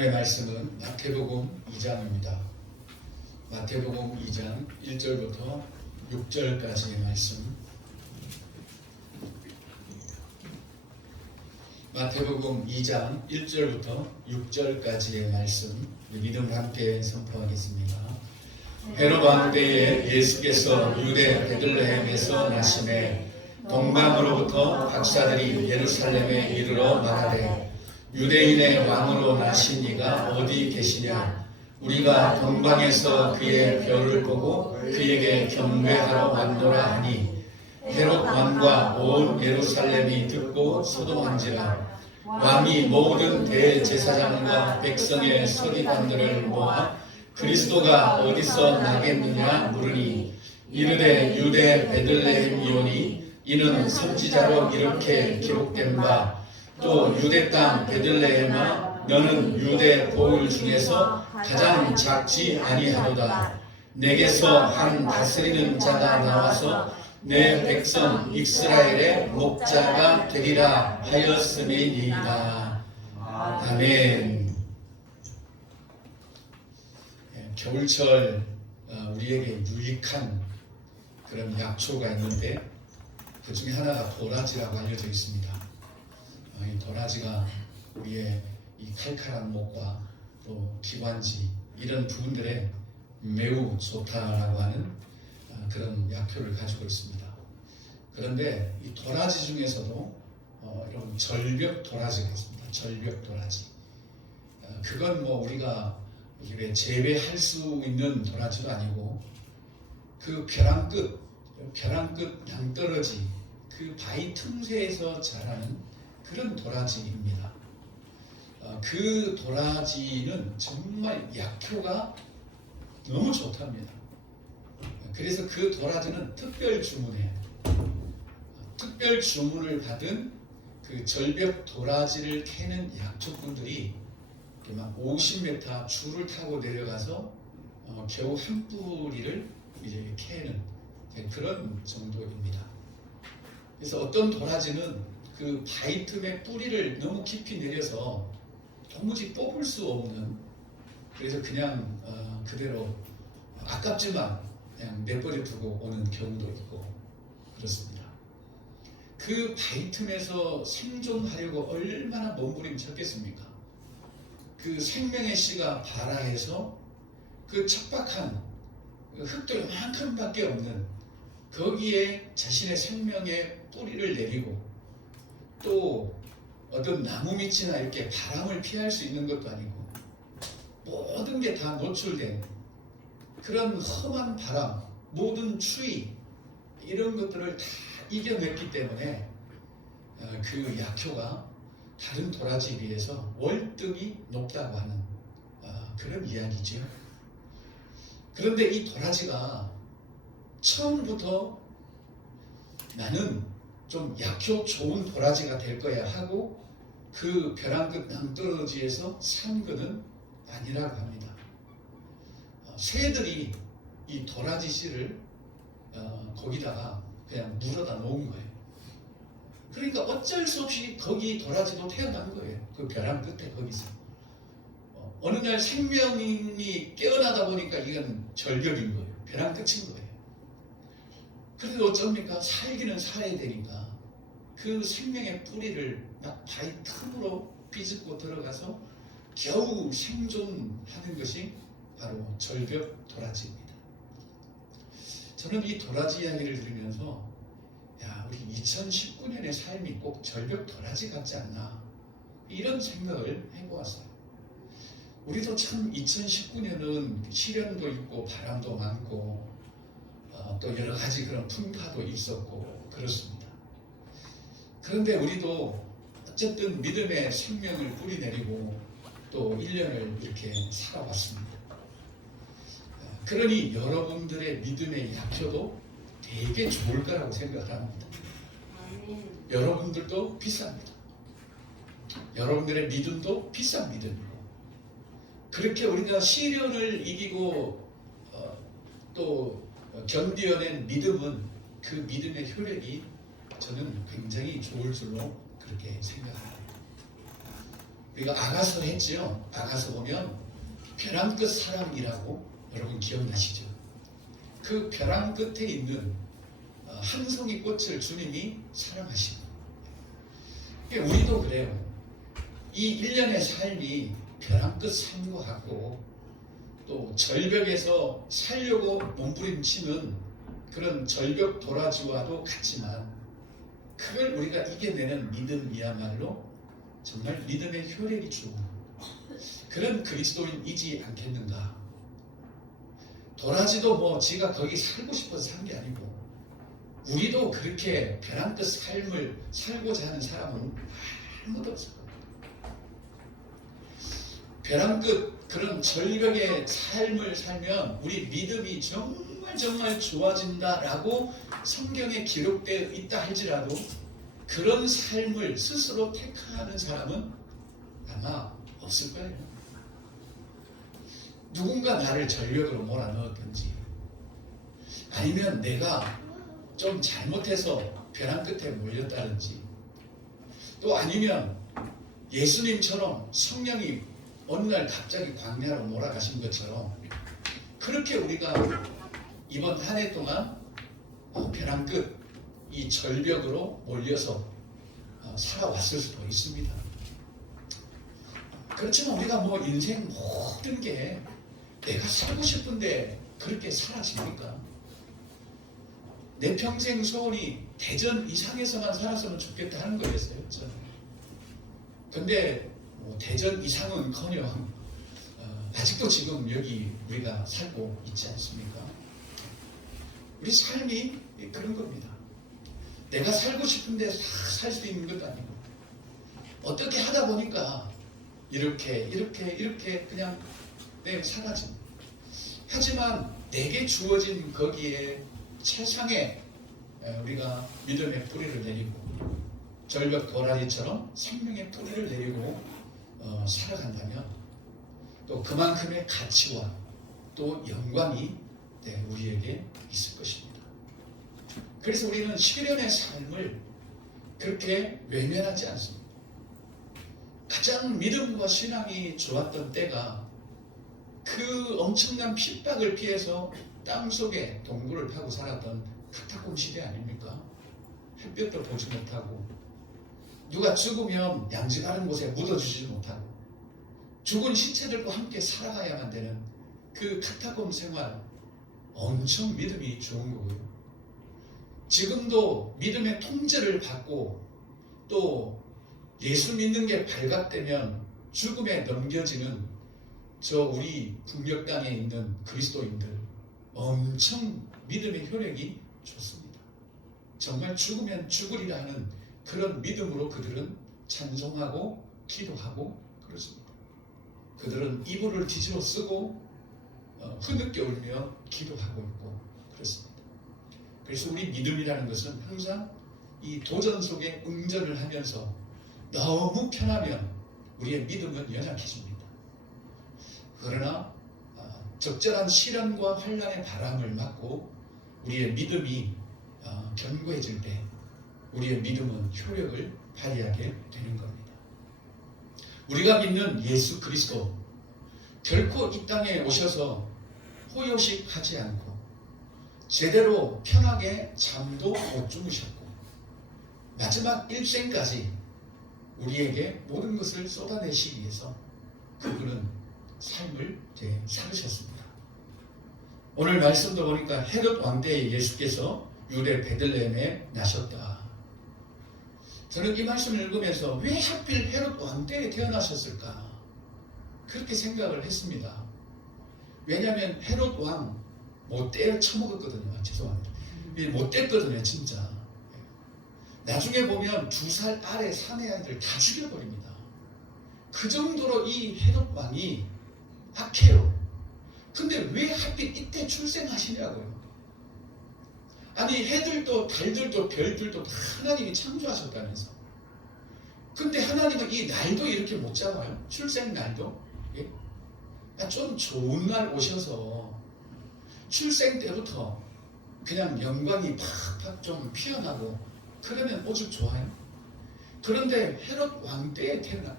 하나님의 말씀은 마태복음 2장입니다. 마태복음 2장 1절부터 6절까지의 말씀. 마태복음 2장 1절부터 6절까지의 말씀, 믿음을 함께 선포하겠습니다. 헤롯 왕 때에 예수께서 유대 베들레헴에서 나시매 동방으로부터 박사들이 예루살렘에 이르러 말하되 유대인의 왕으로 나신 이가 어디 계시냐? 우리가 동방에서 그의 별을 보고 그에게 경배하러 왔노라 하니 헤롯 왕과 온 예루살렘이 듣고 소동한지라. 왕이 모든 대제사장과 백성의 서기관들을 모아 그리스도가 어디서 나겠느냐 물으니 이르되 유대 베들레헴이오니 이는 선지자로 이렇게 기록된 바 또 유대 땅 베들레헴아 너는 유대 보울 중에서 가장 작지 아니하도다. 내게서 한 다스리는 자가 나와서 내 백성 이스라엘의 목자가 되리라 하였음이니이다. 아멘. 겨울철 우리에게 유익한 그런 약초가 있는데 그 중에 하나가 도라지라고 알려져 있습니다. 이 도라지가 우리의 이 칼칼한 목과 또 기관지 이런 부분들에 매우 좋다라고 하는 그런 약효를 가지고 있습니다. 그런데 이 도라지 중에서도 여러분 절벽 도라지가 있습니다. 절벽 도라지. 그건 뭐 우리가 재배할 수 있는 도라지도 아니고 그 벼랑끝 낭떠러지 그 바위 틈새에서 자라는 그런 도라지입니다. 그 도라지는 정말 약효가 너무 좋답니다. 그래서 그 도라지는 특별 주문해요. 특별 주문을 받은 그 절벽 도라지를 캐는 약초꾼들이 막 50m 줄을 타고 내려가서 겨우 한 뿌리를 이제 캐는 그런 정도입니다. 그래서 어떤 도라지는 그 바위 틈에 뿌리를 너무 깊이 내려서 도무지 뽑을 수 없는, 그래서 그냥 그대로 아깝지만 그냥 내버려 두고 오는 경우도 있고 그렇습니다. 그 바위 틈에서 생존하려고 얼마나 몸부림쳤겠습니까? 그 생명의 씨가 발아해서 그 척박한 흙도 요만큼밖에 없는 거기에 자신의 생명의 뿌리를 내리고 또 어떤 나무 밑이나 이렇게 바람을 피할 수 있는 것도 아니고 모든 게 다 노출된 그런 험한 바람, 모든 추위 이런 것들을 다 이겨냈기 때문에 그 약효가 다른 도라지에 비해서 월등히 높다고 하는 그런 이야기죠. 그런데 이 도라지가 처음부터 나는 좀 약효 좋은 도라지가 될 거야 하고 그 벼랑끝 낭떠러지에서 산 것은 아니라고 합니다. 새들이 이 도라지 씨를 거기다가 그냥 물어다 놓은 거예요. 그러니까 어쩔 수 없이 거기 도라지도 태어난 거예요. 그 벼랑 끝에 거기서. 어느 날 생명이 깨어나다 보니까 이건 절벽인 거예요. 벼랑 끝인 거예요. 그래도 어쩝니까? 살기는 살아야 되니까 그 생명의 뿌리를 막 바위 틈으로 비집고 들어가서 겨우 생존하는 것이 바로 절벽 도라지입니다. 저는 이 도라지 이야기를 들으면서 우리 2019년의 삶이 꼭 절벽 도라지 같지 않나 이런 생각을 해보았어요. 우리도 참 2019년은 시련도 있고 바람도 많고 또 여러 가지 그런 풍파도 있었고 그렇습니다. 그런데 우리도 어쨌든 믿음의 생명을 뿌리내리고 또 1년을 이렇게 살아왔습니다. 그러니 여러분들의 믿음의 약효도 되게 좋을 거라고 생각합니다. 여러분들도 비쌉니다. 여러분들의 믿음도 비싼 믿음이고 그렇게 우리가 시련을 이기고 또 견디어낸 믿음은 그 믿음의 효력이 저는 굉장히 좋을 줄로 그렇게 생각합니다. 우리가 아가서 했지요. 아가서 보면 벼랑 끝 사랑이라고 여러분 기억나시죠? 그 벼랑 끝에 있는 한 송이 꽃을 주님이 사랑하시고, 우리도 그래요. 이 일련의 삶이 벼랑 끝 삶과 같고, 또 절벽에서 살려고 몸부림치는 그런 절벽 도라지와도 같지만, 그걸 우리가 이겨내는 믿음이야말로 정말 믿음의 효력이 주고 그런 그리스도인이지 않겠는가. 도라지도 뭐 지가 거기 살고 싶어서 산 게 아니고, 우리도 그렇게 벼랑 끝 삶을 살고자 하는 사람은 아무도 없을 겁니다. 벼랑 끝 그런 절벽의 삶을 살면 우리 믿음이 정말 좋아진다라고 성경에 기록되어 있다 할지라도, 그런 삶을 스스로 택하는 사람은 아마 없을 거예요. 누군가 나를 절벽으로 몰아넣었든지, 아니면 내가 좀 잘못해서 벼랑 끝에 몰렸다든지, 또 아니면 예수님처럼 성령이 어느 날 갑자기 광야로 몰아가신 것처럼, 그렇게 우리가 이번 한 해 동안 벼랑 끝 이 절벽으로 몰려서 살아왔을 수도 있습니다. 그렇지만 우리가 뭐 인생 모든 게 내가 살고 싶은데 그렇게 사라집니까? 내 평생 소원이 대전 이상에서만 살았으면 좋겠다 하는 거였어요, 저는. 근데 뭐 대전 이상은커녕 아직도 지금 여기 우리가 살고 있지 않습니까? 우리 삶이 그런 겁니다. 내가 살고 싶은데 살 수 있는 것도 아니고, 어떻게 하다 보니까 이렇게 그냥 내 살아집니다. 하지만 내게 주어진 거기에 최상의 우리가 믿음의 뿌리를 내리고, 절벽 도라지처럼 생명의 뿌리를 내리고 살아간다면, 또 그만큼의 가치와 또 영광이 우리에게 있을 것입니다. 그래서 우리는 11년의 삶을 그렇게 외면하지 않습니다. 가장 믿음과 신앙이 좋았던 때가 그 엄청난 핍박을 피해서 땅속에 동굴을 파고 살았던 카타콤 시대 아닙니까? 햇볕도 보지 못하고, 누가 죽으면 양직하는 곳에 묻어주지 못하고, 죽은 시체들과 함께 살아가야만 되는 그 카타콤 생활, 엄청 믿음이 좋은 거고요. 지금도 믿음의 통제를 받고 또 예수 믿는 게 발각되면 죽음에 넘겨지는 저 우리 북녘 땅에 있는 그리스도인들, 엄청 믿음의 효력이 좋습니다. 정말 죽으면 죽으리라 하는 그런 믿음으로 그들은 찬송하고 기도하고 그렇습니다. 그들은 이불을 뒤집어 쓰고 흐느껴 울며 기도하고 있고 그렇습니다. 그래서 우리 믿음이라는 것은 항상 이 도전 속에 응전을 하면서 너무 편하면 우리의 믿음은 연약해집니다. 그러나 적절한 시련과 환난의 바람을 맞고 우리의 믿음이 견고해질 때 우리의 믿음은 효력을 발휘하게 되는 겁니다. 우리가 믿는 예수 그리스도, 결코 이 땅에 오셔서 호요식하지 않고 제대로 편하게 잠도 못 주무셨고, 마지막 일생까지 우리에게 모든 것을 쏟아내시기 위해서 그분은 삶을 살으셨습니다. 오늘 말씀도 보니까 헤롯 왕 때에 예수께서 유대 베들레헴에 나셨다. 저는 이 말씀을 읽으면서 왜 하필 헤롯 왕 때에 태어나셨을까? 그렇게 생각을 했습니다. 왜냐하면 헤롯 왕 못 때려 쳐먹었거든요. 죄송합니다. 못 됐거든요, 진짜. 나중에 보면 2살 아래 사내 아이들 다 죽여버립니다. 그 정도로 이 헤롯 왕이 악해요. 근데 왜 하필 이때 출생하시냐고요. 아니, 해들도 달들도 별들도 다 하나님이 창조하셨다면서. 근데 하나님은 이 날도 이렇게 못 잡아요? 출생 날도? 예? 좀 좋은 날 오셔서 출생 때부터 그냥 영광이 팍팍 좀 피어나고 그러면 오죽 좋아요? 그런데 헤롯 왕 때에 태어나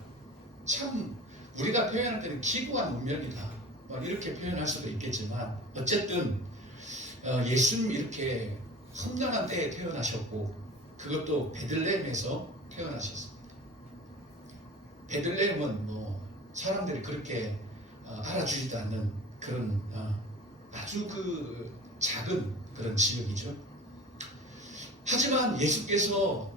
참 우리가 표현할 때는 기구한 운명이다 이렇게 표현할 수도 있겠지만 어쨌든 예수님 이렇게 험난한 때에 태어나셨고 그것도 베들레헴에서 태어나셨습니다. 베들레헴은 뭐 사람들이 그렇게 알아주지도 않는 그런 아주 그 작은 그런 지역이죠. 하지만 예수께서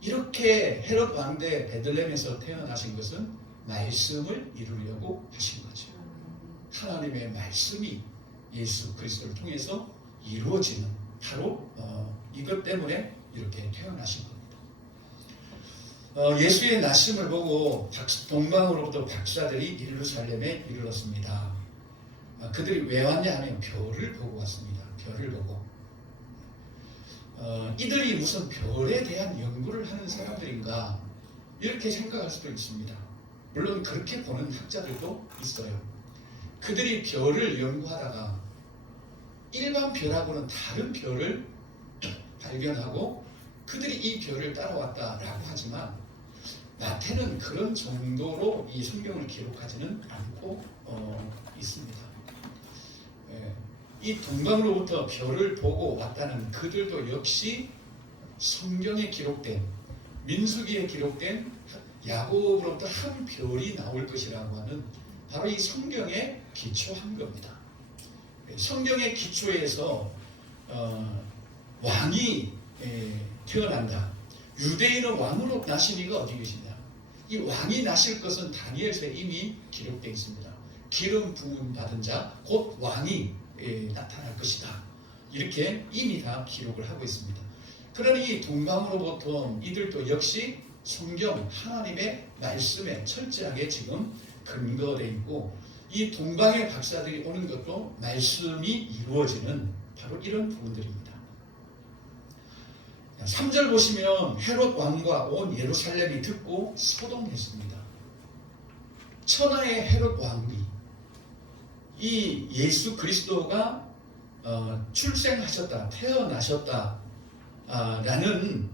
이렇게 헤롯 왕대 베들레헴에서 태어나신 것은 말씀을 이루려고 하신 거죠. 하나님의 말씀이 예수 그리스도를 통해서 이루어지는 바로 이것 때문에 이렇게 태어나신 겁니다. 예수의 나심을 보고 동방으로부터 박사들이 예루살렘에 이르렀습니다. 그들이 왜 왔냐 하면 별을 보고 왔습니다. 별을 보고 이들이 무슨 별에 대한 연구를 하는 사람들인가 이렇게 생각할 수도 있습니다. 물론 그렇게 보는 학자들도 있어요. 그들이 별을 연구하다가 일반 별하고는 다른 별을 발견하고 그들이 이 별을 따라왔다라고 하지만 마태는 그런 정도로 이 성경을 기록하지는 않고 있습니다. 이 동방으로부터 별을 보고 왔다는 그들도 역시 성경에 기록된 민수기에 기록된 야곱으로부터 한 별이 나올 것이라고 하는 바로 이 성경에 기초한 겁니다. 성경의 기초에서 왕이 태어난다. 유대인은 왕으로 나신 이가 어디 계시냐? 이 왕이 나실 것은 다니엘서에 이미 기록되어 있습니다. 기름 부음 받은 자, 곧 왕이 나타날 것이다. 이렇게 이미 다 기록을 하고 있습니다. 그러니 동방으로부터 이들도 역시 성경 하나님의 말씀에 철저하게 지금 근거되어 있고 이 동방의 박사들이 오는 것도 말씀이 이루어지는 바로 이런 부분들입니다. 3절 보시면 헤롯 왕과 온 예루살렘이 듣고 소동했습니다. 천하의 헤롯 왕이 이 예수 그리스도가 출생하셨다, 태어나셨다 라는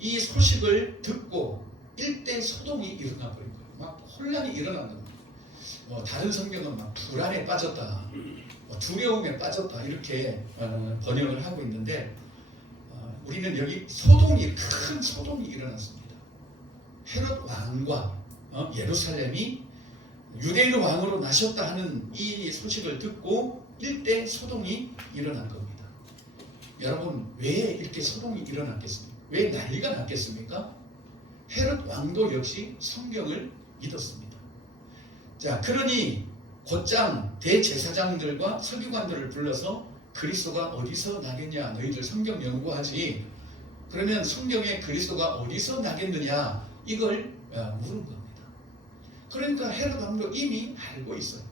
이 소식을 듣고 일대 소동이 일어나 버린 거예요. 막 혼란이 일어난 겁니다. 다른 성경은 막 불안에 빠졌다, 두려움에 빠졌다 이렇게 번역을 하고 있는데 우리는 여기 소동이 큰 소동이 일어났습니다. 헤롯 왕과 예루살렘이 유대인 왕으로 나셨다 하는 이 소식을 듣고 일대 소동이 일어난 겁니다. 여러분 왜 이렇게 소동이 일어났겠습니까? 왜 난리가 났겠습니까? 헤롯 왕도 역시 성경을 믿었습니다. 자, 그러니 곧장 대제사장들과 서기관들을 불러서 그리스도가 어디서 나겠냐? 너희들 성경 연구하지. 그러면 성경에 그리스도가 어디서 나겠느냐? 이걸 물은 겁니다. 그러니까 헤롯 왕도 이미 알고 있어요.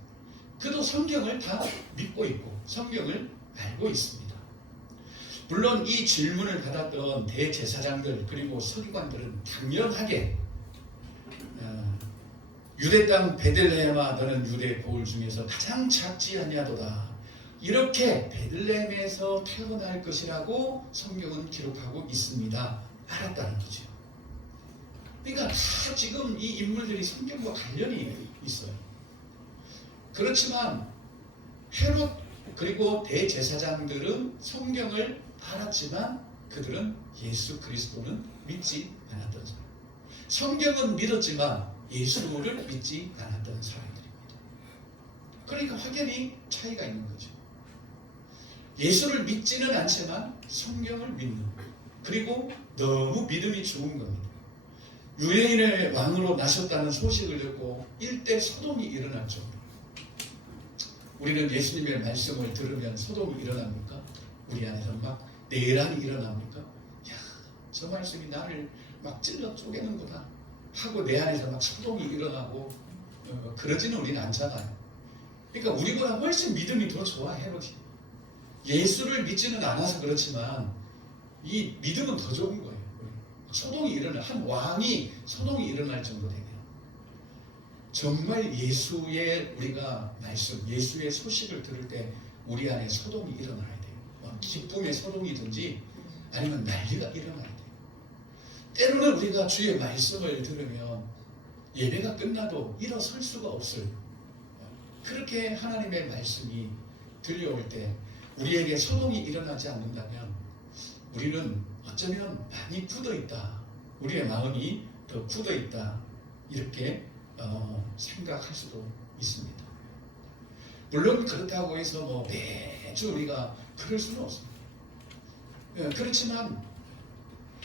그도 성경을 다 믿고 있고 성경을 알고 있습니다. 물론 이 질문을 받았던 대제사장들 그리고 서기관들은 당연하게 유대 땅 베들레헴아 너는 유대 고을 중에서 가장 작지 아니하도다. 이렇게 베들레헴에서 태어날 것이라고 성경은 기록하고 있습니다. 알았다는 거죠. 그러니까 다 지금 이 인물들이 성경과 관련이 있어요. 그렇지만 헤롯 그리고 대제사장들은 성경을 알았지만 그들은 예수 그리스도는 믿지 않았던 사람. 성경은 믿었지만 예수를 믿지 않았던 사람들입니다. 그러니까 확연히 차이가 있는 거죠. 예수를 믿지는 않지만 성경을 믿는, 그리고 너무 믿음이 좋은 겁니다. 유대인의 왕으로 나셨다는 소식을 듣고 일대 소동이 일어났죠. 우리는 예수님의 말씀을 들으면 소동이 일어납니까? 우리 안에서 막 내란이 일어납니까? 야, 저 말씀이 나를 막 찔러 쪼개는구나 하고 내 안에서 막 소동이 일어나고 그러지는 우리는 않잖아요. 그러니까 우리보다 훨씬 믿음이 더 좋아 헤롯이. 예수를 믿지는 않아서 그렇지만 이 믿음은 더 좋은 거예요. 소동이 일어날, 한 왕이 소동이 일어날 정도 되면 정말 예수의 우리가 말씀, 예수의 소식을 들을 때 우리 안에 소동이 일어나야 돼요. 기쁨의 소동이든지 아니면 난리가 일어나야 돼요. 때로는 우리가 주의 말씀을 들으면 예배가 끝나도 일어설 수가 없어요. 그렇게 하나님의 말씀이 들려올 때 우리에게 소동이 일어나지 않는다면 우리는 어쩌면 많이 굳어있다. 우리의 마음이 더 굳어있다. 이렇게 생각할 수도 있습니다. 물론 그렇다고 해서 매주 우리가 그럴 수는 없습니다. 그렇지만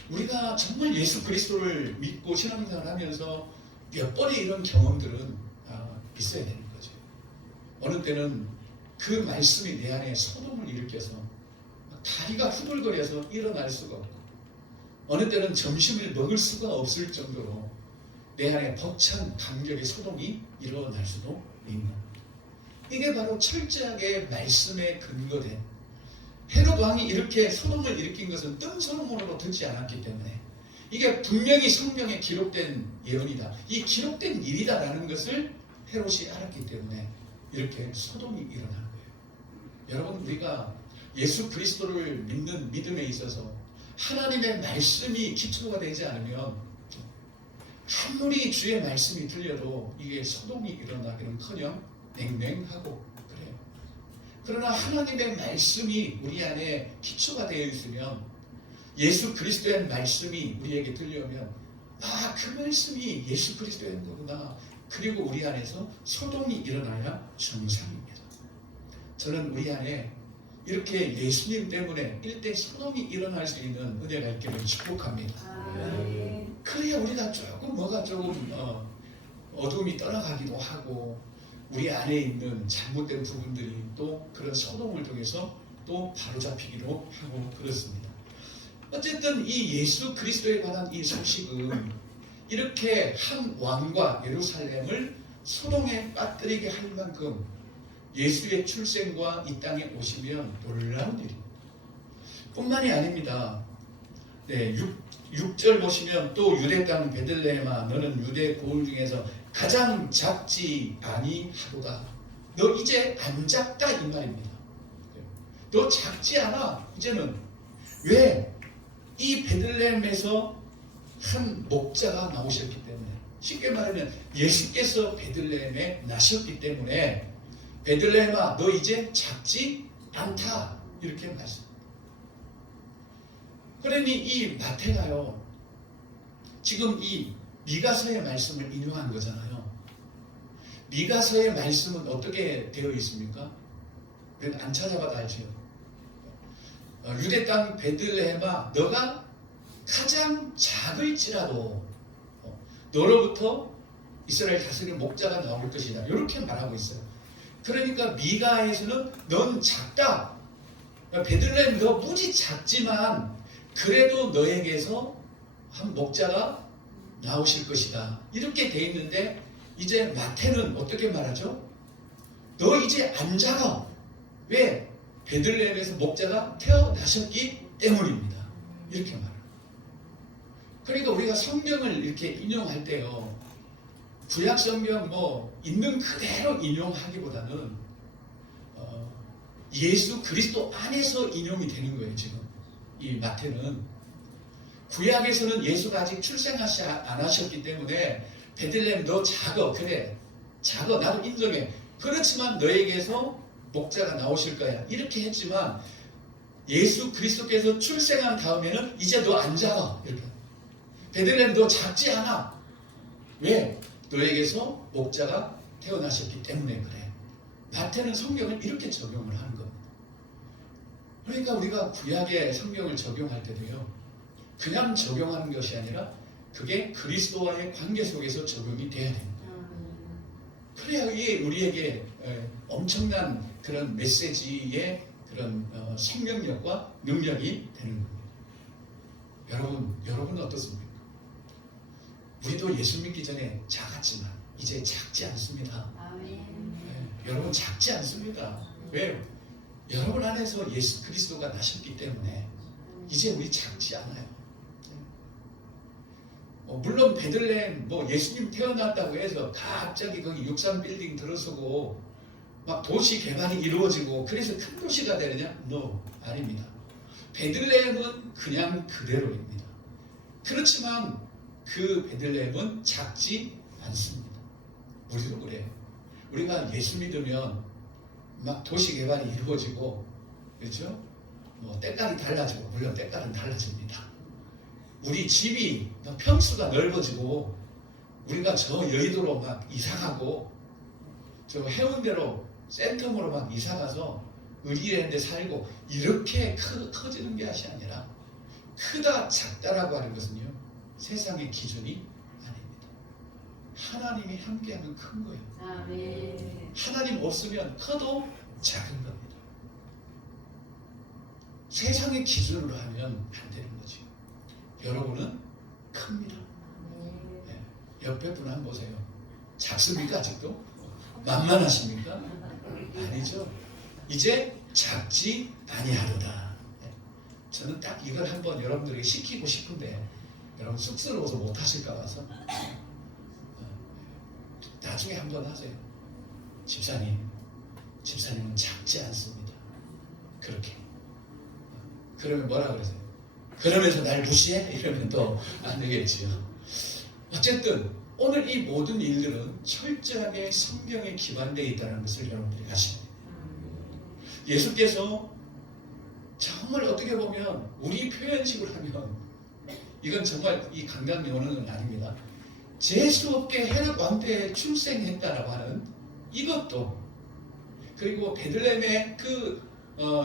우리가 정말 예수 그리스도를 믿고 신앙생활을 하면서 몇 번의 이런 경험들은 있어야 되는 거죠. 어느 때는 그 말씀이 내 안에 소동을 일으켜서 다리가 후들거려서 일어날 수가 없고, 어느 때는 점심을 먹을 수가 없을 정도로 내 안에 벅찬 감격의 소동이 일어날 수도 있는, 이게 바로 철저하게 말씀에 근거된, 헤롯 왕이 이렇게 소동을 일으킨 것은 뜬소문으로 듣지 않았기 때문에 이게 분명히 성경에 기록된 예언이다, 이 기록된 일이다라는 것을 헤롯이 알았기 때문에 이렇게 소동이 일어난 거예요. 여러분, 우리가 예수 그리스도를 믿는 믿음에 있어서 하나님의 말씀이 기초가 되지 않으면 아무리 주의 말씀이 들려도 이게 소동이 일어나기는커녕 냉랭하고 그래요. 그러나 하나님의 말씀이 우리 안에 기초가 되어 있으면, 예수 그리스도의 말씀이 우리에게 들려오면 그 말씀이 예수 그리스도의 거구나, 그리고 우리 안에서 소동이 일어나야 정상입니다. 저는 우리 안에 이렇게 예수님 때문에 일대 소동이 일어날 수 있는 은혜가 있기를 축복합니다. 그래야 우리가 조금 어둠이 떠나가기도 하고, 우리 안에 있는 잘못된 부분들이 또 그런 소동을 통해서 또 바로잡히기도 하고 그렇습니다. 어쨌든 이 예수 그리스도에 관한 이 소식은 이렇게 한 왕과 예루살렘을 소동에 빠뜨리게 할 만큼 예수의 출생과 이 땅에 오시면 놀라운 일입니다. 뿐만이 아닙니다. 6절 보시면 또 유대 땅 베들레헴아 너는 유대 고을 중에서 가장 작지 아니하도다. 너 이제 안 작다 이 말입니다. 너 작지 않아 이제는. 왜? 이 베들레헴에서 한 목자가 나오셨기 때문에, 쉽게 말하면 예수께서 베들레헴에 나셨기 때문에 베들레헴아 너 이제 작지 않다 이렇게 말씀합니다. 그러니 이 마태가요 지금 이 미가서의 말씀을 인용한 거잖아요. 미가서의 말씀은 어떻게 되어 있습니까? 안 찾아봐도 알죠. 유대 땅 베들레헴아 너가 가장 작을지라도 너로부터 이스라엘 다스리는 목자가 나올 것이다, 이렇게 말하고 있어요. 그러니까 미가에서는 넌 작다, 베들레헴 너 무지 작지만 그래도 너에게서 한 목자가 나오실 것이다, 이렇게 돼 있는데, 이제 마태는 어떻게 말하죠? 너 이제 안 작아. 왜? 베들레헴에서 목자가 태어나셨기 때문입니다, 이렇게 말해요. 그러니까 우리가 성경을 이렇게 인용할 때요, 구약 성경 있는 그대로 인용하기보다는 예수 그리스도 안에서 인용이 되는 거예요. 지금 이 마태는 구약에서는 예수가 아직 출생하지 않으셨기 때문에 베들레헴 너 작어, 그래 작어, 나도 인정해. 그렇지만 너에게서 목자가 나오실 거야, 이렇게 했지만 예수 그리스도께서 출생한 다음에는 이제 너 안 작아, 이렇게. 베들레헴 너 작지 않아. 왜? 너에게서 목자가 태어나셨기 때문에 그래. 마태는 성경을 이렇게 적용을 하는 겁니다. 그러니까 우리가 구약의 성경을 적용할 때도요, 그냥 적용하는 것이 아니라 그게 그리스도와의 관계 속에서 적용이 돼야 됩니다. 그래야 이게 우리에게 엄청난 그런 메시지의 그런 생명력과 능력이 되는 겁니다. 여러분은 어떻습니까? 우리도 예수 믿기 전에 작았지만 이제 작지 않습니다. 여러분 작지 않습니다. 왜요? 여러분 안에서 예수 그리스도가 나셨기 때문에 이제 우리 작지 않아요. 물론 베들레헴 예수님 태어났다고 해서 갑자기 거기 63빌딩 들어서고 막 도시 개발이 이루어지고 그래서 큰 도시가 되느냐? No, 아닙니다. 베들레헴은 그냥 그대로입니다. 그렇지만 그 베들레헴은 작지 않습니다. 우리도 그래요. 우리가 예수 믿으면 막 도시 개발이 이루어지고, 그렇죠? 뭐 때깔이 달라지고, 물론 때깔은 달라집니다. 우리 집이 막 평수가 넓어지고, 우리가 저 여의도로 막 이사가고, 저 해운대로 센텀으로 막 이사가서 의리랜데 살고, 이렇게 커지는 것이 아니라, 크다 작다라고 하는 것은요, 세상의 기준이 아닙니다. 하나님이 함께하면 큰 거예요. 아멘. 하나님 없으면 커도 작은 겁니다. 세상의 기준으로 하면 안 되는 거죠. 여러분은 큽니다. 네. 옆에 분 한번 보세요. 작습니까? 아직도? 만만하십니까? 아니죠. 이제 작지 아니하도다. 네. 저는 딱 이걸 한번 여러분들에게 시키고 싶은데 여러분 쑥스러워서 못하실까 봐서 나중에 한번 하세요. 집사님은 작지 않습니다. 그렇게. 그러면 뭐라 그러세요? 그러면서 날 무시해? 이러면 또 안 되겠지요. 어쨌든 오늘 이 모든 일들은 철저하게 성경에 기반되어 있다는 것을 여러분들이 아셔야 돼요. 예수께서 정말 어떻게 보면 우리 표현식으로 하면 이건 정말 이 강단 면허는 아닙니다. 재수 없게 헤롯 왕 때에 출생했다라고 하는 이것도, 그리고 베들레헴의 그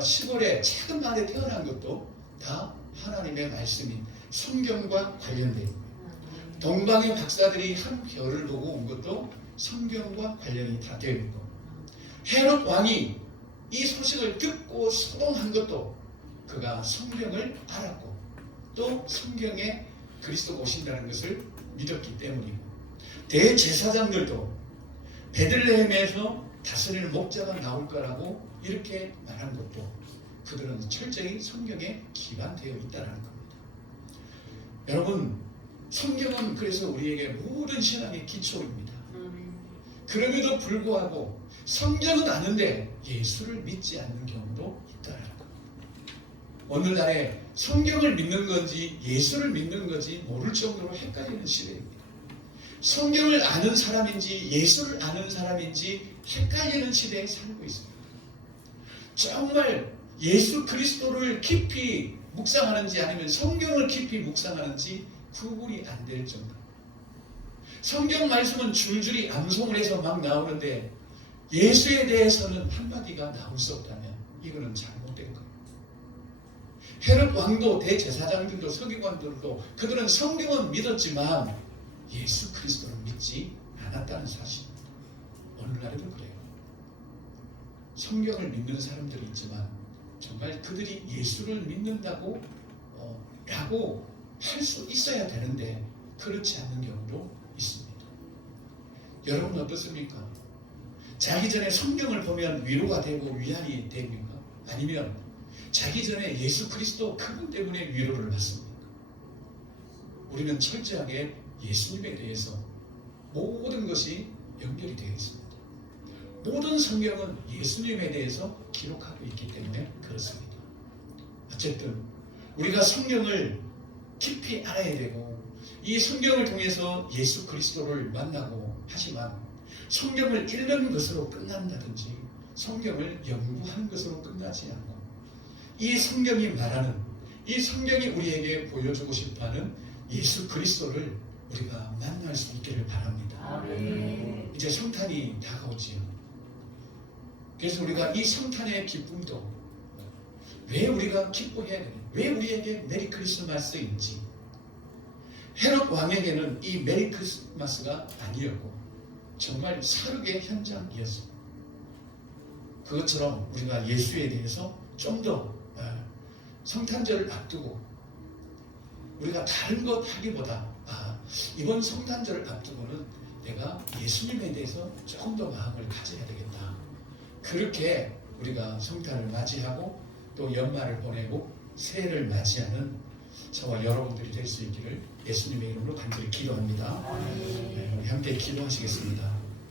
시골의 작은 마을에 태어난 것도 다 하나님의 말씀인 성경과 관련된 거예요. 동방의 박사들이 한 별을 보고 온 것도 성경과 관련이 다 되어 있고, 헤롯 왕이 이 소식을 듣고 소동한 것도 그가 성경을 알았고 또 성경에 그리스도가 오신다는 것을 믿었기 때문이고, 대제사장들도 베들레헴에서 다스릴 목자가 나올 거라고 이렇게 말한 것도 그들은 철저히 성경에 기반되어 있다는 겁니다. 여러분, 성경은 그래서 우리에게 모든 신앙의 기초입니다. 그럼에도 불구하고 성경은 아는데 예수를 믿지 않는 경우도 있다는 겁니다. 오늘날에 성경을 믿는 건지 예수를 믿는 건지 모를 정도로 헷갈리는 시대입니다. 성경을 아는 사람인지 예수를 아는 사람인지 헷갈리는 시대에 살고 있습니다. 정말 예수 그리스도를 깊이 묵상하는지 아니면 성경을 깊이 묵상하는지 구분이 안 될 정도. 성경 말씀은 줄줄이 암송을 해서 막 나오는데 예수에 대해서는 한마디가 나올 수 없다면 이거는 잘못된 거예요. 헤롯 왕도 대제사장들도 서기관들도 그들은 성경은 믿었지만 예수 그리스도를 믿지 않았다는 사실입니다. 오늘날에도 그래요. 성경을 믿는 사람들이 있지만 정말 그들이 예수를 믿는다고 라고 할 수 있어야 되는데 그렇지 않는 경우도 있습니다. 여러분 어떻습니까? 자기 전에 성경을 보면 위로가 되고 위안이 됩니까? 아니면 자기 전에 예수 그리스도 그분 때문에 위로를 받습니까? 우리는 철저하게 예수님에 대해서 모든 것이 연결이 되어 있습니다. 모든 성경은 예수님에 대해서 기록하고 있기 때문에 그렇습니다. 어쨌든 우리가 성경을 깊이 알아야 되고 이 성경을 통해서 예수 그리스도를 만나고 하지만 성경을 읽는 것으로 끝난다든지 성경을 연구하는 것으로 끝나지 않고 이 성경이 말하는, 이 성경이 우리에게 보여주고 싶어하는 예수 그리스도를 우리가 만날 수 있기를 바랍니다. 아멘. 이제 성탄이 다가오지요. 그래서 우리가 이 성탄의 기쁨도 왜 우리가 기뻐해야 되냐, 왜 우리에게 메리 크리스마스인지, 헤롯 왕에게는 이 메리 크리스마스가 아니었고 정말 사륙의 현장이었습니다. 그것처럼 우리가 예수에 대해서 좀 더 성탄절을 앞두고 우리가 다른 것 하기보다 이번 성탄절을 앞두고는 내가 예수님에 대해서 조금 더 마음을 가져야 되겠다. 그렇게 우리가 성탄을 맞이하고 또 연말을 보내고 새해를 맞이하는 저와 여러분들이 될 수 있기를 예수님의 이름으로 간절히 기도합니다. 우리 함께 기도하시겠습니다.